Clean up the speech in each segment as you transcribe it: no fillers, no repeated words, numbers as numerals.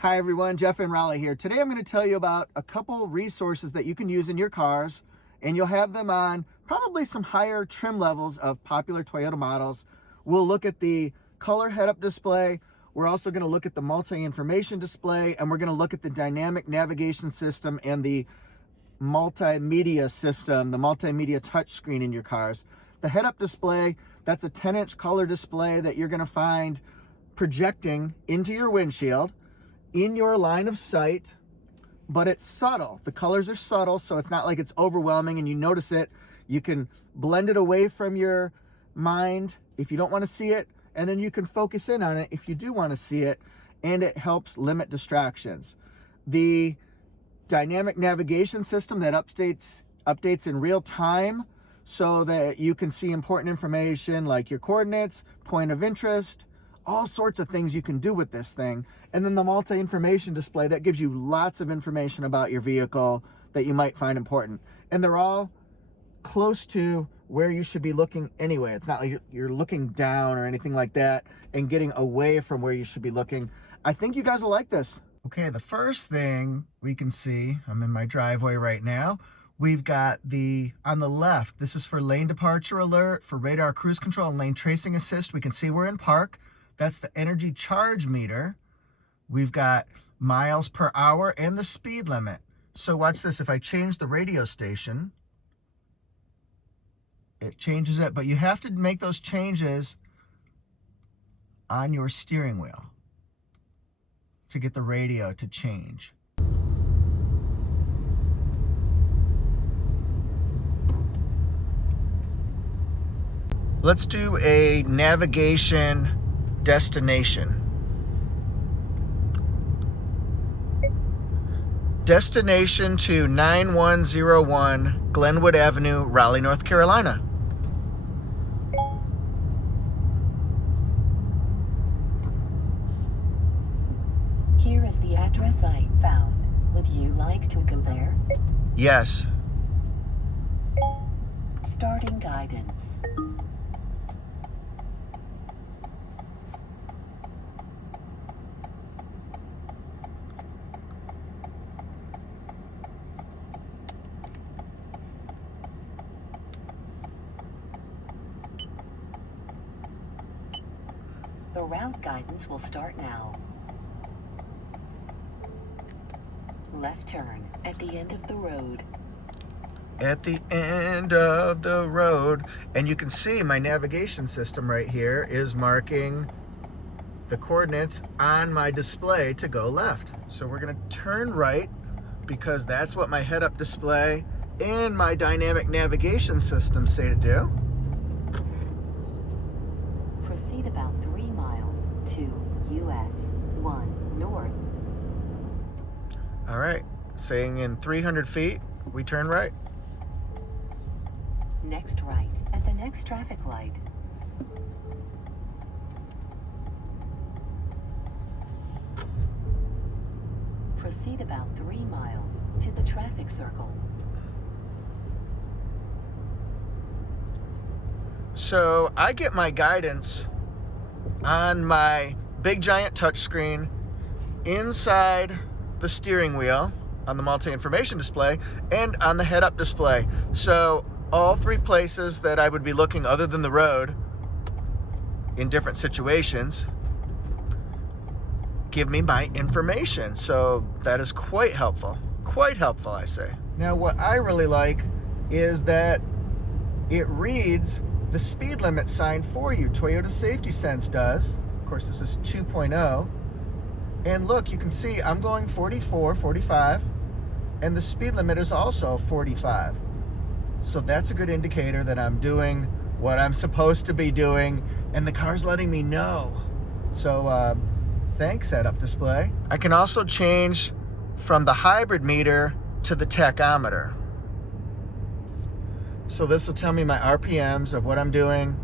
Hi everyone, Jeff and Raleigh here. Today I'm going to tell you about a couple resources that you can use in your cars, and you'll have them on probably some higher trim levels of popular Toyota models. We'll look at the color head-up display. We're also going to look at the multi-information display, and we're going to look at the dynamic navigation system and the multimedia system, the multimedia touchscreen in your cars. The head-up display, that's a 10-inch color display that you're going to find projecting into your windshield in your line of sight, but it's subtle. The colors are subtle, so it's not like it's overwhelming and you notice it. You can blend it away from your mind if you don't want to see it, and then you can focus in on it if you do want to see it, and it helps limit distractions. The dynamic navigation system that updates in real time so that you can see important information like your coordinates, point of interest, all sorts of things you can do with this thing. And then the multi-information display that gives you lots of information about your vehicle that you might find important. And they're all close to where you should be looking anyway. It's not like you're looking down or anything like that and getting away from where you should be looking. I think you guys will like this. Okay, the first thing we can see, I'm in my driveway right now. We've got on the left, this is for lane departure alert, for radar cruise control and lane tracing assist. We can see we're in park. That's the energy charge meter. We've got miles per hour and the speed limit. So watch this. If I change the radio station, it changes it, but you have to make those changes on your steering wheel to get the radio to change. Let's do a navigation destination. Destination to 9101 Glenwood Avenue, Raleigh, North Carolina. Here is the address I found. Would you like to go there? Yes. Starting guidance. The route guidance will start now. Left turn at the end of the road. At the end of the road. And you can see my navigation system right here is marking the coordinates on my display to go left. So we're going to turn right because that's what my head-up display and my dynamic navigation system say to do. Proceed about 3 miles to US 1 North. All right, saying in 300 feet, we turn right. Next right at the next traffic light. Proceed about 3 miles to the traffic circle. So I get my guidance on my big giant touchscreen inside the steering wheel on the multi-information display and on the head-up display. So all 3 places that I would be looking other than the road in different situations give me my information. So that is quite helpful. Quite helpful, I say. Now what I really like is that it reads the speed limit sign for you. Toyota Safety Sense does. Of course, this is 2.0. And look, you can see I'm going 44, 45, and the speed limit is also 45. So that's a good indicator that I'm doing what I'm supposed to be doing, and the car's letting me know. So thanks, head-up display. I can also change from the hybrid meter to the tachometer. So this will tell me my RPMs of what I'm doing.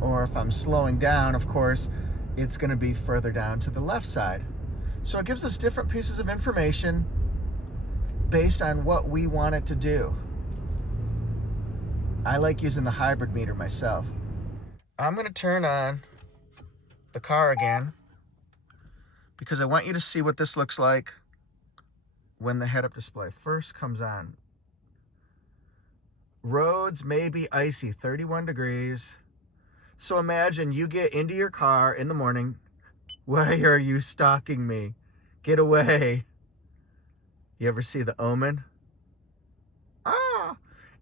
Or if I'm slowing down, of course, it's going to be further down to the left side. So it gives us different pieces of information based on what we want it to do. I like using the hybrid meter myself. I'm going to turn on the car again, because I want you to see what this looks like when the head-up display first comes on. Roads may be icy, 31 degrees. So imagine you get into your car in the morning. Why are you stalking me? Get away. You ever see The Omen? Ah!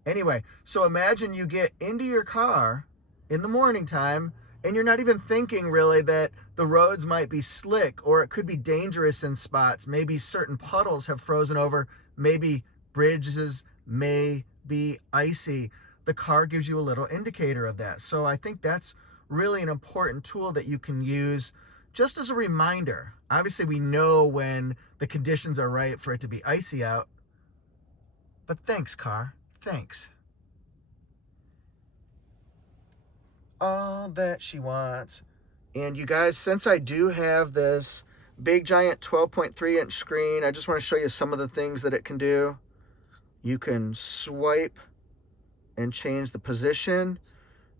Anyway, so imagine you get into your car in the morning time and you're not even thinking really that the roads might be slick or it could be dangerous in spots. Maybe certain puddles have frozen over. Maybe bridges may be icy. The car gives you a little indicator of that. So I think that's really an important tool that you can use just as a reminder. Obviously, we know when the conditions are right for it to be icy out. But thanks, car. Thanks. All that she wants. And you guys, since I do have this big giant 12.3-inch screen, I just want to show you some of the things that it can do. You can swipe and change the position.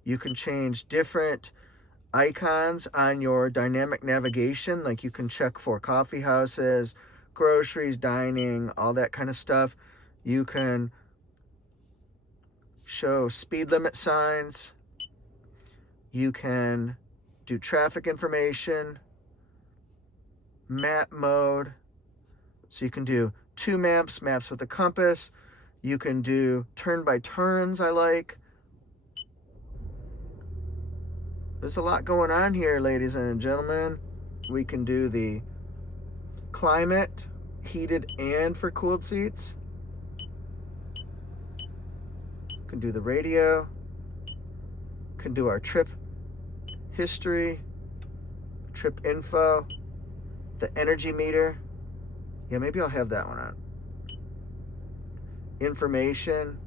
You can change different icons on your dynamic navigation, like you can check for coffee houses, groceries, dining, all that kind of stuff. You can show speed limit signs. You can do traffic information, map mode. So you can do 2 maps, maps with a compass. You can do turn by turns, I like. There's a lot going on here, ladies and gentlemen. We can do the climate, heated and for cooled seats. Can do the radio. Can do our trip history, trip info, the energy meter. Yeah, maybe I'll have that one on. Information.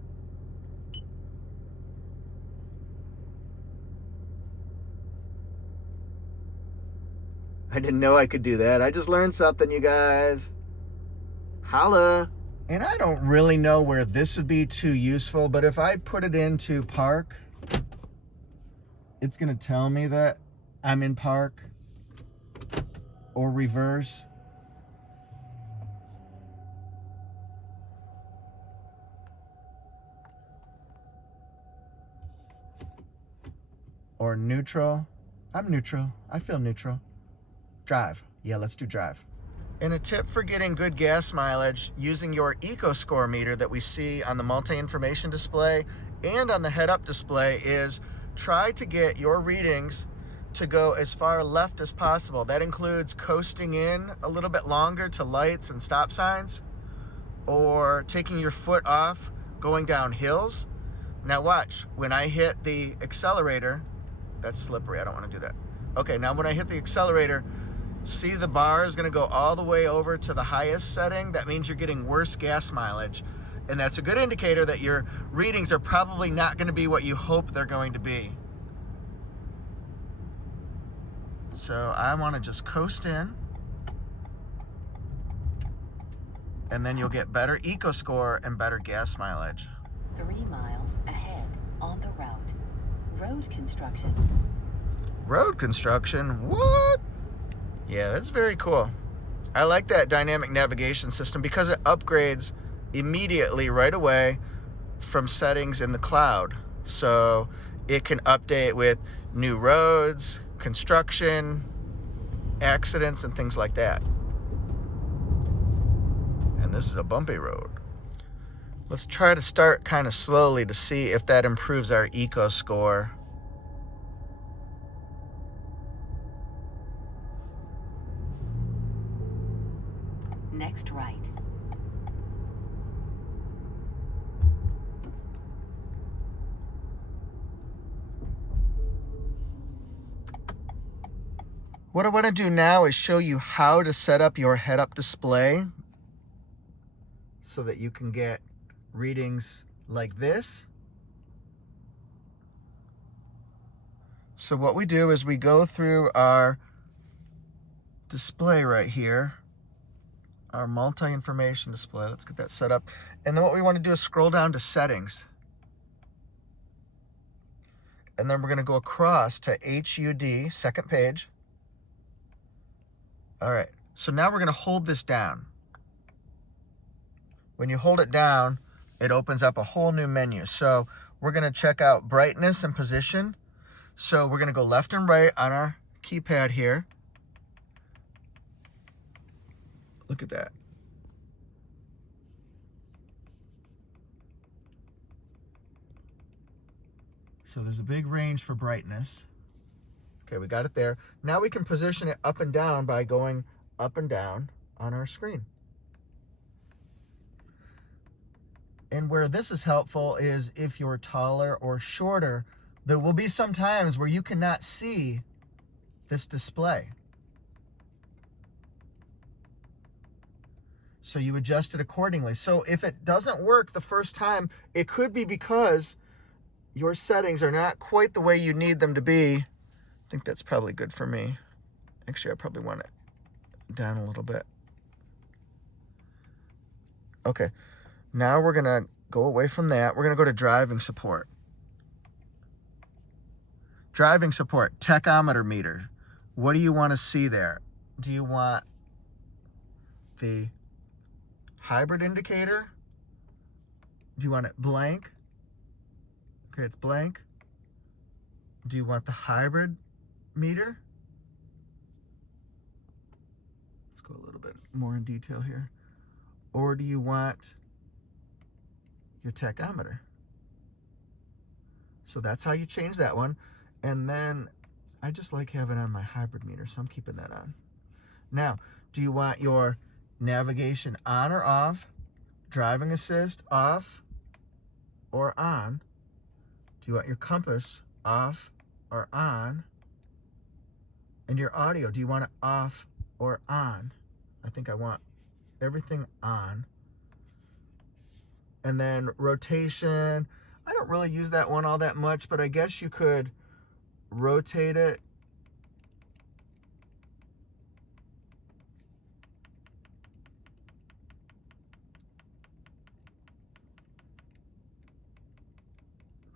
I didn't know I could do that. I just learned something, you guys. Holla. And I don't really know where this would be too useful, but if I put it into park, it's going to tell me that I'm in park, or reverse. Or neutral. I'm neutral. I feel neutral. Drive. Yeah, let's do drive. And a tip for getting good gas mileage using your EcoScore meter that we see on the multi-information display and on the head-up display is try to get your readings to go as far left as possible. That includes coasting in a little bit longer to lights and stop signs, or taking your foot off going down hills. Now watch, when I hit the accelerator, that's slippery, I don't want to do that. Okay, now when I hit the accelerator, see the bar is going to go all the way over to the highest setting. That means you're getting worse gas mileage. And that's a good indicator that your readings are probably not going to be what you hope they're going to be. So I want to just coast in. And then you'll get better EcoScore and better gas mileage. 3 miles ahead on the route. Road construction. Road construction? What? Yeah, that's very cool. I like that dynamic navigation system because it upgrades immediately right away from settings in the cloud. So it can update with new roads, construction, accidents, and things like that. And this is a bumpy road. Let's try to start kind of slowly to see if that improves our EcoScore. Next right. What I want to do now is show you how to set up your head-up display so that you can get readings like this. So what we do is we go through our display right here, our multi-information display. Let's get that set up. And then what we want to do is scroll down to settings. And then we're going to go across to HUD, second page. All right, so now we're gonna hold this down. When you hold it down, it opens up a whole new menu. So we're gonna check out brightness and position. So we're gonna go left and right on our keypad here. Look at that. So there's a big range for brightness. Okay, we got it there. Now we can position it up and down by going up and down on our screen. And where this is helpful is if you're taller or shorter, there will be some times where you cannot see this display. So you adjust it accordingly. So if it doesn't work the first time, it could be because your settings are not quite the way you need them to be. I think that's probably good for me. Actually, I probably want it down a little bit. Okay, now we're gonna go away from that. We're gonna go to driving support. Driving support, tachometer meter. What do you want to see there? Do you want the hybrid indicator? Do you want it blank? Okay, it's blank. Do you want the hybrid meter? Let's go a little bit more in detail here. Or do you want your tachometer? So that's how you change that one. And then I just like having it on my hybrid meter, so I'm keeping that on. Now, do you want your navigation on or off? Driving assist off or on? Do you want your compass off or on? And your audio, do you want it off or on? I think I want everything on. And then rotation, I don't really use that one all that much, but I guess you could rotate it.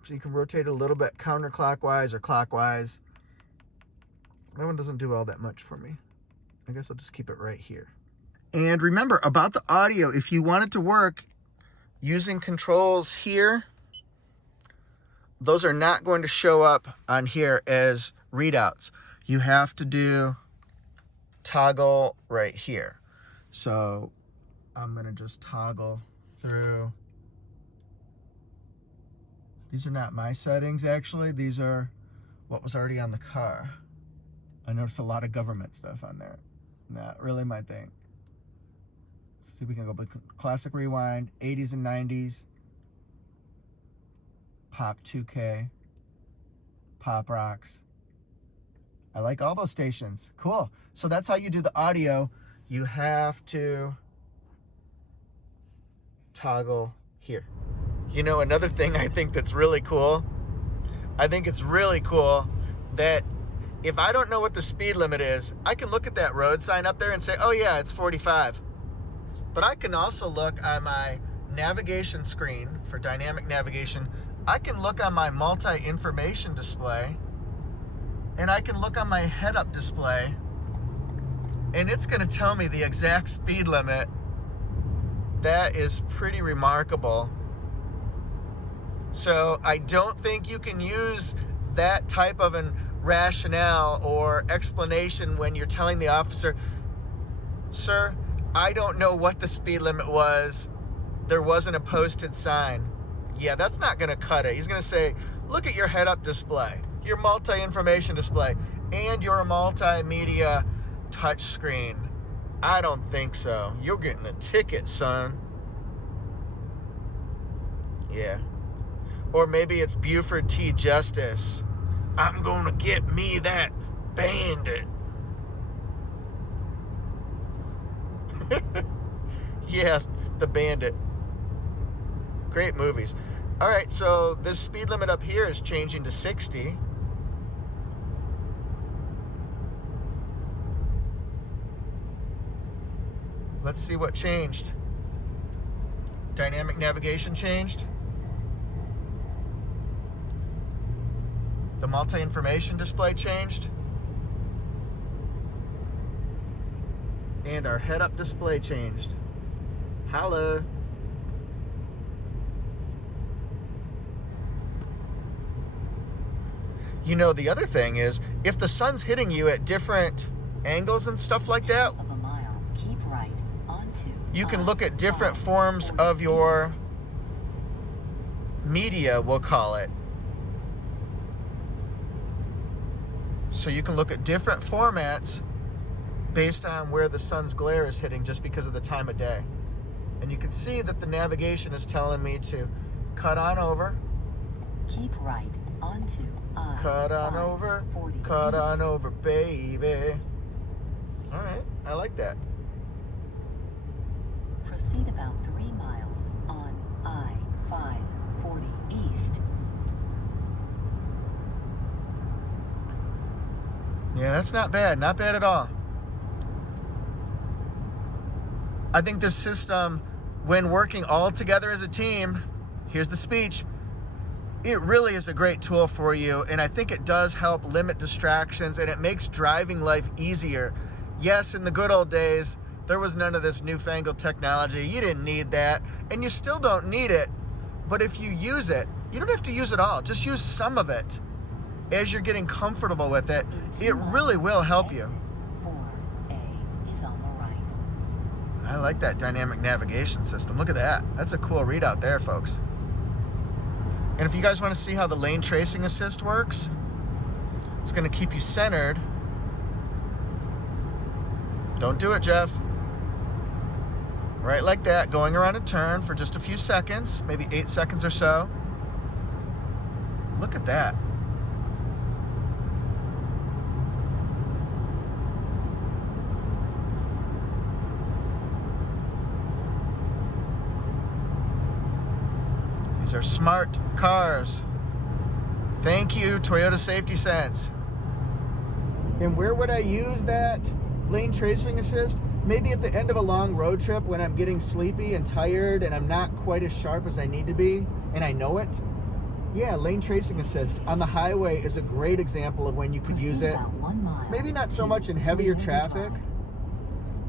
So you can rotate it a little bit counterclockwise or clockwise. That one doesn't do all that much for me. I guess I'll just keep it right here. And remember about the audio, if you want it to work using controls here, those are not going to show up on here as readouts. You have to do toggle right here. So I'm gonna just toggle through. These are not my settings actually. These are what was already on the car. I noticed a lot of government stuff on there. Not really my thing. Let's see if we can go classic rewind, 80s and 90s. Pop 2K, Pop Rocks. I like all those stations. Cool. So that's how you do the audio. You have to toggle here. You know, another thing I think that's really cool, I think it's really cool that if I don't know what the speed limit is, I can look at that road sign up there and say, oh yeah, it's 45. But I can also look on my navigation screen for dynamic navigation. I can look on my multi-information display, and I can look on my head-up display, and it's going to tell me the exact speed limit. That is pretty remarkable. So I don't think you can use that type of an rationale or explanation when you're telling the officer, sir, I don't know what the speed limit was. There wasn't a posted sign. Yeah, that's not going to cut it. He's going to say, look at your head-up display, your multi-information display, and your multimedia touch screen. I don't think so. You're getting a ticket, son. Yeah. Or maybe it's Buford T. Justice. I'm going to get me that bandit. Yeah, the bandit. Great movies. All right, so this speed limit up here is changing to 60. Let's see what changed. Dynamic navigation changed. The multi-information display changed. And our head-up display changed. Holla. You know, the other thing is, if the sun's hitting you at different angles and stuff like that, Of a mile, keep right onto you can look at different forms of your media, we'll call it. So you can look at different formats based on where the sun's glare is hitting, just because of the time of day. And you can see that the navigation is telling me to cut on over. Keep right onto Cut on over, cut on over, baby. All right, I like that. Proceed about 3 miles on I-540 East. Yeah, that's not bad. Not bad at all. I think this system, when working all together as a team, here's the speech, it really is a great tool for you, and I think it does help limit distractions, and it makes driving life easier. Yes, in the good old days, there was none of this newfangled technology. You didn't need that, and you still don't need it, but if you use it, you don't have to use it all. Just use some of it. As you're getting comfortable with it, it really will help you. Exit 4A is on the right. I like that dynamic navigation system. Look at that. That's a cool readout there, folks. And if you guys want to see how the lane tracing assist works, it's going to keep you centered. Don't do it, Jeff. Right like that, going around a turn for just a few seconds, maybe 8 seconds or so. Look at that. These are smart cars. Thank you, Toyota Safety Sense. And where would I use that lane tracing assist? Maybe at the end of a long road trip when I'm getting sleepy and tired and I'm not quite as sharp as I need to be, and I know it. Yeah, lane tracing assist on the highway is a great example of when you could use it. About 1 mile Maybe not so much in heavier traffic,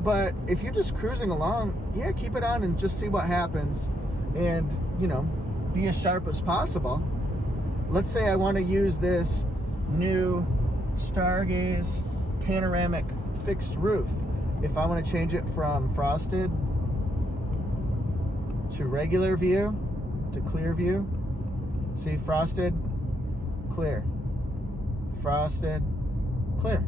but if you're just cruising along, yeah, keep it on and just see what happens, and, you know, be as sharp as possible. Let's say I want to use this new Stargaze panoramic fixed roof. If I want to change it from frosted to regular view to clear view, see, frosted, clear, frosted, clear.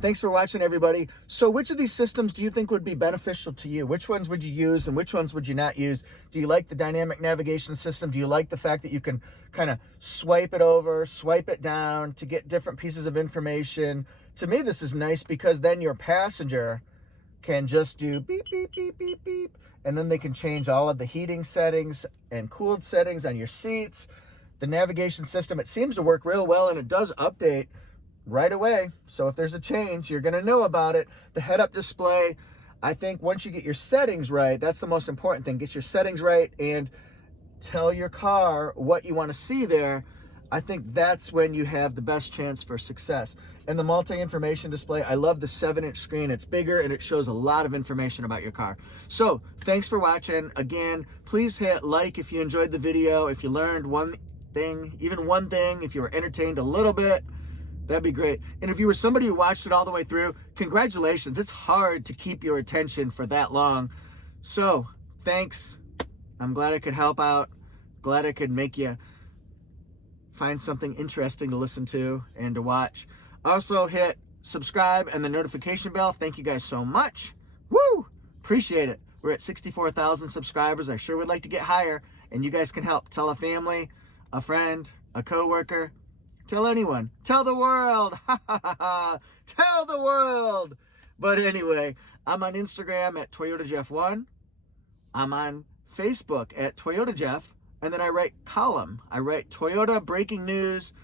Thanks for watching, everybody. So which of these systems do you think would be beneficial to you? Which ones would you use and which ones would you not use? Do you like the dynamic navigation system? Do you like the fact that you can kind of swipe it over, swipe it down to get different pieces of information? To me, this is nice because then your passenger can just do beep, beep, beep, beep, beep, and then they can change all of the heating settings and cooled settings on your seats. The navigation system, it seems to work real well, and it does update right away. So if there's a change, you're going to know about it. The head-up display, I think once you get your settings right, that's the most important thing. Get your settings right and tell your car what you want to see there. I think that's when you have the best chance for success. And the multi-information display, I love the 7-inch screen. It's bigger and it shows a lot of information about your car. So thanks for watching. Again, please hit like if you enjoyed the video. If you learned one thing, even one thing, if you were entertained a little bit, that'd be great. And if you were somebody who watched it all the way through, congratulations. It's hard to keep your attention for that long. So thanks. I'm glad I could help out. Glad I could make you find something interesting to listen to and to watch. Also hit subscribe and the notification bell. Thank you guys so much. Woo! Appreciate it. We're at 64,000 subscribers. I sure would like to get higher, and you guys can help. Tell a family, a friend, a coworker. Tell anyone. Tell the world. Tell the world. But anyway, I'm on Instagram at ToyotaJeff1. I'm on Facebook at ToyotaJeff. And then I write column. I write Toyota breaking news,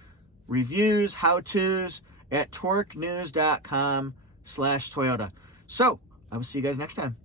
reviews, how-tos at torquenews.com/Toyota. So I will see you guys next time.